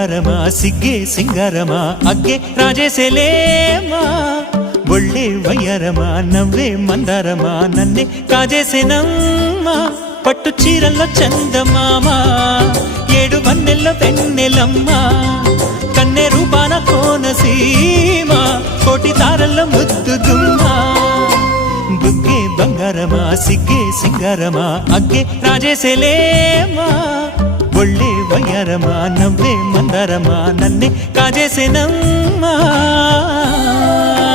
బంగారమా సిగ్గే సింగారమా అగ్గే రాజేసేలేమా ఒళ్ళే వయ్యారమా నవ్వే మందారమా నన్నే కాజేసేనమ్మా పట్టు చీరల్లో చందమామా ఏడు వన్నెల్లో వెన్నెలమ్మా కన్నె రూపాన కోనసీమ కోటి తారల్లో ముద్దుదుమ్మా బుగ్గే బంగారమా సిగ్గే సింగారమా అగ్గే రాజేసేలేమా ఒళ్ళే వయ్యారమా నవ్వే మందారమా నన్నే కాజేసేనమ్మా